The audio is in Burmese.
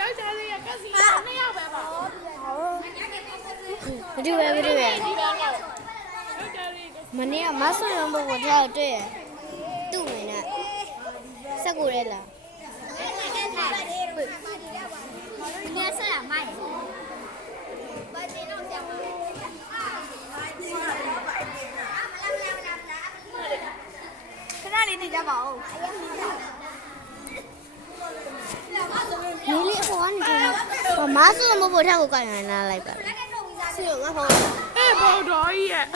ရောက်ကြလေးရကစီနှစ်ယောက်ပဲပါဟုတ်ဘူးဘူးပဲဘူးပဲမနေ့ကမဆွေရုံဘုတ်ကိုထားတွေ့ရသူ့မင်းနဲ့စက်ကိုရဲလားဒီနေ့ဆက်လာမိုက်ဘာတင်တော့ဆက်ပါခဏလေးနေကြပါဦး မဆွန်ရုံဘကိုထားကိုကြိုင်ရနာလိုက်ပါလားဆွန်ရုံငါဟောအေးဘော်တော်ကြီးရဲ့